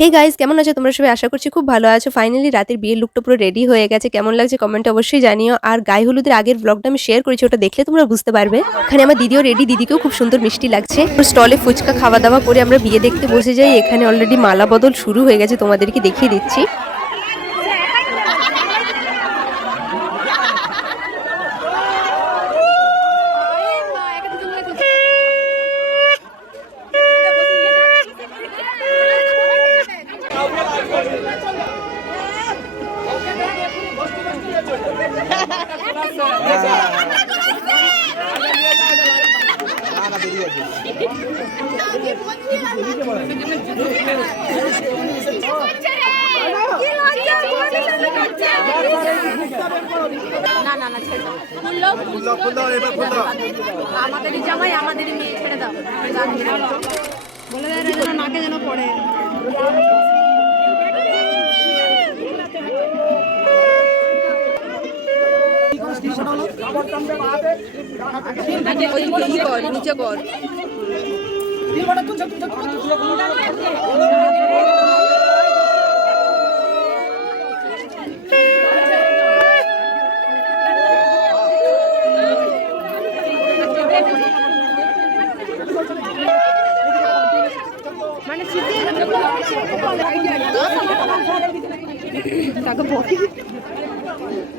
Hey guys, কেমন আছো তোমরা সবাই? আশা করছি খুব ভালো আছো। ফাইনালি রাতের বিয়ের লুকটা পুরো রেডি হয়ে গেছে। কেমন লাগছে কমেন্টে অবশ্যই জানিও। আর গায়ে হলুদের আগের ব্লগটা আমি শেয়ার করেছি, ওটা দেখলে তোমরা বুঝতে পারবে। এখানে আমার দিদিও রেডি, দিদিকেও খুব সুন্দর মিষ্টি লাগছে। স্টলে ফুচকা খাওয়া দাওয়া করে আমরা বিয়ে দেখতে বসে যাই। এখানে অলরেডি মালা বদল শুরু হয়ে গেছে, তোমাদেরকে দেখিয়ে দিচ্ছি। না না না ছেড়ে দাও, আমাদেরই জামাই আমাদেরই মেয়ে, ছেড়ে দাও। বলে দেয় যেন নাকে যেন পড়ে। নিচে কর মানে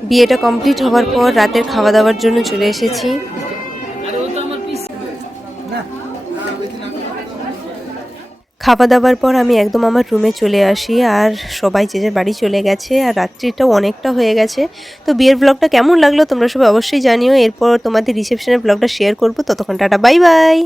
বিয়েটা কমপ্লিট হওয়ার পর রাতের খাওয়া দাওয়ার জন্য চলে এসেছি। খাওয়া দাওয়ার পর আমি একদম আমার রুমে চলে আসি, আর সবাই যে যার বাড়ি চলে গেছে, আর রাত্রিটাও অনেকটা হয়ে গেছে। তো বিয়ের ব্লগটা কেমন লাগলো তোমরা সবাই অবশ্যই জানিও। এরপর তোমাদের রিসেপশনের ব্লগটা শেয়ার করবো। ততক্ষণ টাটা, বাই বাই।